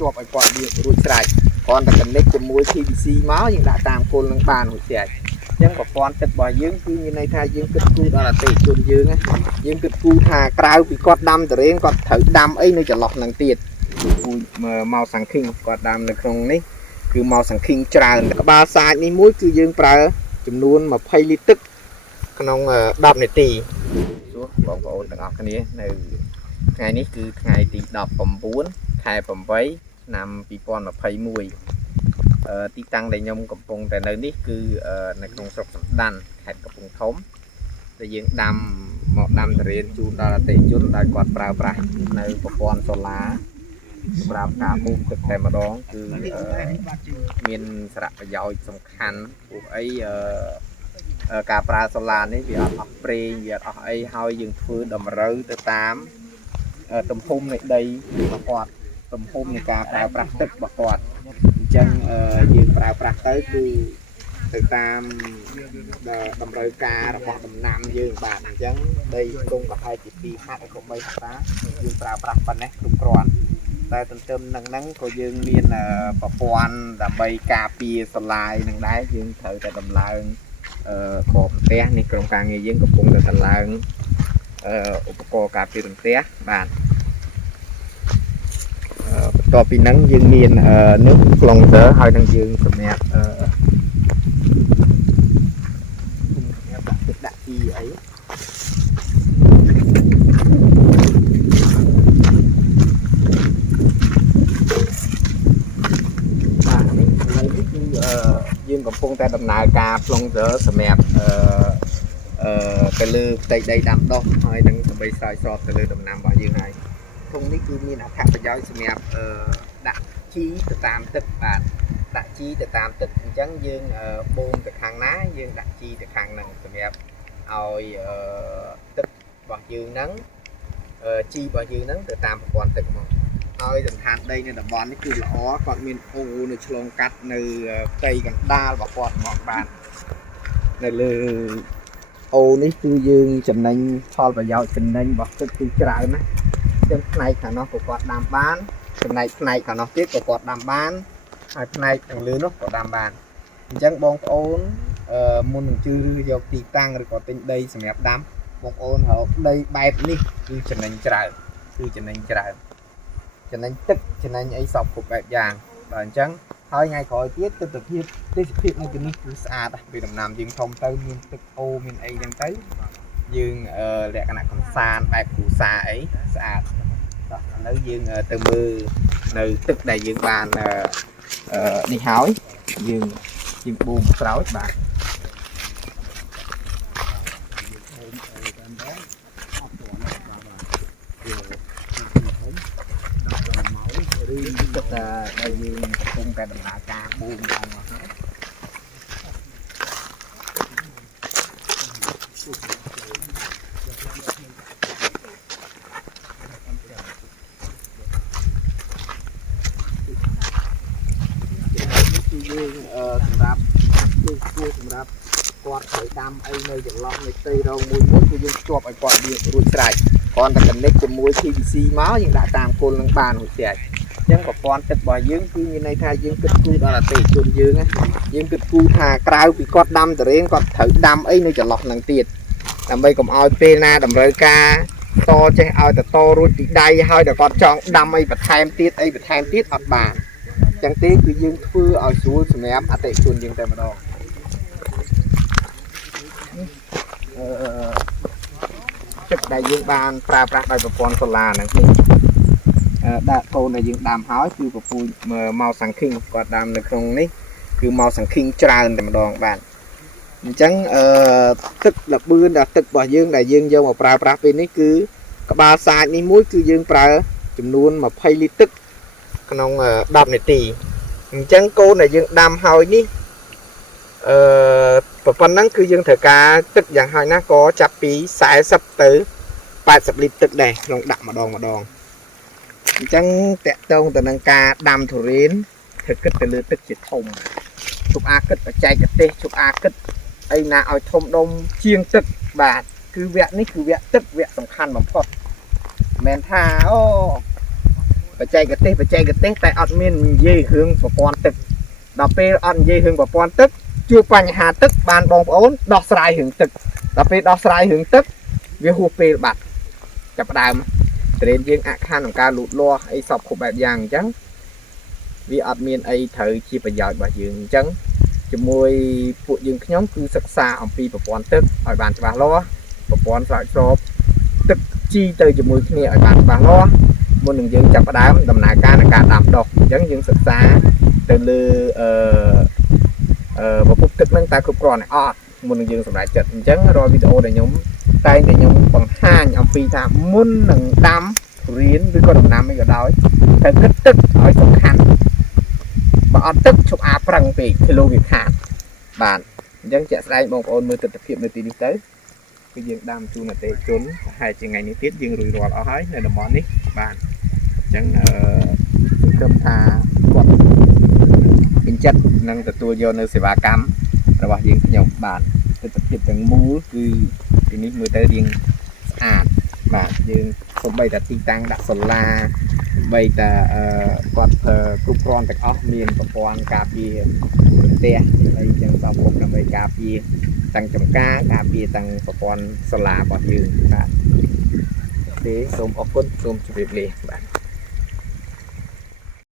ជាប់ឲ្យគាត់វារួចស្រេចគ្រាន់តែ connect ជាមួយ PVC មកយើងដាក់តាមគល់នឹងបានរួចស្រេចអញ្ចឹងប្រព័ន្ធទឹករបស់យើងគឺមានន័យថាយើងគិតគូរដល់អតិថិជនយើងយើងគិតគូរថាក្រៅពីគាត់ដាំតរេនគាត់ត្រូវដាំអីនៅចន្លោះហ្នឹងទៀតមកសង្ឃីងគាត់ដាំនៅក្នុងនេះគឺមកសង្ឃីងច្រើនក្បាលសាច់នេះមួយគឺយើងប្រើចំនួន20លីត្រទឹកក្នុង10នាទីសួរបងប្អូនទាំងអស់គ្នានៅថ្ងៃនេះគឺថ្ងៃទី19ខែ8ឆ្នាំ2021ទីតាំងដែលខ្ញុំកំពុងតែនៅនេះគឺនៅក្នុងស្រុកសំដានខេត្តកំពង់ធំដែលយើងដាំមកដាំតរេនជូនដល់អតិថិជនដែលគាត់ប្រើប្រាស់នៅប្រព័ន្ធសូឡាសម្រាប់ការបូមទឹកតែម្ដងគឺមានសារៈប្រយោជន៍សំខាន់ពួកអីការប្រើសូឡានេះវាអត់អស់ប្រេងវាអត់អស់អីហើយយើងធ្វើតម្រូវទៅតាមទំហំនៃដីរបស់គាត់ទំហំនៃការប្រើប្រាស់ទឹករបស់គាត់អញ្ចឹងយើងប្រើប្រាស់ទៅគឺទៅតាមតម្រូវការរបស់ដំណាំយើងបាទអញ្ចឹងដីក្នុងប្រហែលជា2ហាត់ឬក៏3ហត្ថយើងប្រើប្រាស់ប៉ុណ្ណេះគ្រប់គ្រាន់តែទន្ទឹមនឹងហ្នឹងក៏យើងមានប្រព័ន្ធដើម្បីការពារសូឡានឹងដែរយើងត្រូវតែដំឡើងក្របផ្ទះនេះក្រុមការងារយើងកំពុងតែដំឡើងឧបករណ៍ការពាររន្ទះបាទបន្ទាប់ពីហ្នឹងយើងមានnước plunger ហើយនឹងយើងសម្រាប់ដាក់ជីអីបាទនេះឥឡូវនេះគឺយើងកំពុងតែដំណើរការ plunger សម្រាប់ទៅលើផ្ទៃដីដាំដុះហើយនឹងដើម្បីស្រោចស្រពទៅលើដំណាំរបស់យើងហើយធុងនេះគឺមានអត្ថប្រយោជន៍សម្រាប់ដាក់ជីទៅតាមទឹកបាទដាក់ជីទៅតាមទឹកអញ្ចឹងយើងបូមទៅខាងណាយើងដាក់ជីទៅខាងហ្នឹងសម្រាប់ឲ្យទឹករបស់យើងហ្នឹងជីរបស់យើងហ្នឹងទៅតាមប្រព័ន្ធទឹកមកហើយសន្តានដីនៅតំបន់នេះគឺល្អគាត់មានអូនៅឆ្លងកាត់នៅផ្ទៃកណ្ដាលរបស់គាត់មកបាននៅលើអូនេះគឺយើងចំណេញផលប្រយោជន៍ចំណេញរបស់ទឹកគឺច្រើនណាស់ចឹងផ្នែកខាងនោះក៏គាត់ដាំបានចំណែកផ្នែកខាងនោះទៀតក៏គាត់ដាំបានហើយផ្នែកខាងលើនោះក៏ដាំបានអញ្ចឹងបងប្អូនមុននឹងជឿឬយកទីតាំងឬក៏ទិញដីសម្រាប់ដាំបងប្អូនរកដីបែបនេះគឺចំណេញច្រើនគឺចំណេញច្រើនចំណេញទឹកចំណេញអីសពគ្រប់បែបយ៉ាងបាទអញ្ចឹងហើយថ្ងៃក្រោយទៀតទិដ្ឋភាពទេសភាពនៅទីនេះគឺស្អាតពីដំណាំយើងធំទៅមានទឹកអូមានអីចឹងទៅយើងលក្ខណៈកំសាន្តបែបគ្រួសារអីស្អាតបាទឥឡូវយើងទៅមើលនៅទឹកដែលយើងបាននេះហើយយើងបូមស្រោចបាទទឹកដែលយើងកំពុងតែដំណើរការបូមឡើងមកហើយយើងសម្រាប់សម្រាប់គាត់ត្រូវដាំអីនៅចន្លោះនៃផ្ទៃរងមួយគឺយើងភ្ជាប់ឲ្យគាត់វារួចស្រេចគ្រាន់តែ connect ជាមួយ PVC មកយើងដាក់តាមគល់នឹងបានរួចស្រេចអញ្ចឹងប្រព័ន្ធទឹករបស់យើងគឺមានន័យថាយើងគិតគូរដល់អតិថិជនយើងគិតគូរថាក្រៅពីគាត់ដាំតរេនគាត់ត្រូវដាំអីនៅចន្លោះហ្នឹងទៀតដើម្បីកុំឲ្យពេលណាតម្រូវការតចេះឲ្យតរួចពីដៃហើយតែគាត់ចង់ដាំអីបន្ថែមទៀតអត់បានអញ្ចឹងទេគឺយើងធ្វើឲ្យស្រួលសម្រាប់អតិថិជនយើងតែម្ដងទឹកដែលយើងបានប្រើប្រាស់ដោយប្រព័ន្ធសូឡាហ្នឹងដាក់កូនដែលយើងដាំហើយគឺពពូជមកសង្ឃីងគាត់ដាំនៅក្នុងនេះគឺមកសង្ឃីងច្រើនតែម្ដងបាទអញ្ចឹងទឹកលបឿនដល់ទឹករបស់យើងដែលយើងយកមកប្រើប្រាស់ពេលនេះគឺក្បាលសាច់នេះមួយគឺយើងប្រើចំនួន20លីត្រទឹកក្នុង10នាទីអញ្ចឹងកូនដែលយើងដាំហើយនេះប៉ុណ្ណឹងគឺយើងត្រូវការទឹកយ៉ាងហោចណាស់ក៏ចាប់ពី40ទៅ80លីត្រទឹកដែរក្នុងដាក់ម្ដងអញ្ចឹងតកតងទៅនឹងការដាំទុរេនត្រូវគិតទៅលើទឹកជាធំជប់អាគិតបច្ចេកទេសជប់អាគិតអីណាឲ្យធំដុំជាងទឹកបាទគឺវគ្គនេះគឺវគ្គទឹកវគ្គសំខាន់បំផុតមិនមែនថាអូ បច្ចេកទេសតែអត់មាននិយាយរឿងប្រព័ន្ធទឹកដល់ពេលអត់និយាយរឿងប្រព័ន្ធទឹកជួបបញ្ហាទឹកបានបងប្អូនដោះស្រាយរឿងទឹកដល់ពេលដោះស្រាយរឿងទឹកវាហួសពេលបាត់ចាប់ផ្ដើមត្រេនយើងអខានក្នុងការលូតលាស់អីសពគ្រប់បែបយ៉ាងអញ្ចឹងវាអត់មានអីត្រូវជាប្រយោជន៍របស់យើងអញ្ចឹងជាមួយពួកយើងខ្ញុំគឺសិក្សាអំពីប្រព័ន្ធទឹកឲ្យបានច្បាស់លាស់ប្រព័ន្ធស្រោចស្រពទឹកជីទៅជាមួយគ្នាឲ្យបានច្បាស់លាស់មុននឹងយើងចាប់ផ្ដើមដំណើរការនៃការដាំដុះអញ្ចឹងយើងសិក្សាទៅលើប្រភពទឹកហ្នឹងតើគ្រប់គ្រាន់អត់មុននឹងយើងសម្រេចចិត្តអញ្ចឹងរាល់វីដេអូដែលខ្ញុំតែងតែខ្ញុំបង្ហាញអំពីថាមុននឹងដាំរៀនឬក៏ដំណាំអីក៏ដោយត្រូវគិតទឹកឲ្យសំខាន់បើអត់ទឹកឈប់អាប្រឹងពេកគីឡូវាខាតបាទអញ្ចឹងជាក់ស្ដែងបងប្អូនមើលទស្សនវិជ្ជានៅទីនេះទៅគឺយើងដាំជូនអតិថិជនប្រហែលជាថ្ងៃនេះទៀតយើងរួចរាល់អស់ហើយនៅតំបន់នេះបាទអញ្ចឹងសង្ឃឹមថាគាត់ពេញចិត្តនឹងទទួលយកនៅសេវាកម្មរបស់យើងខ្ញុំបាទទស្សនវិជ្ជាទាំងមូលគឺទីនេះមើលទៅរៀងស្អាតបាទយើងសូម្បីតែទីតាំងដាក់សូឡាបីតែគាត់គ្រប់គ្រាន់ទាំងអស់មានប្រព័ន្ធការពារផ្ទះអីចឹងដល់គ្រប់ដើម្បីការពារទាំងចំការការពារទាំងប្រព័ន្ធសូឡារបស់យើងបាទទេសូមអរគុណសូមជម្រាបលា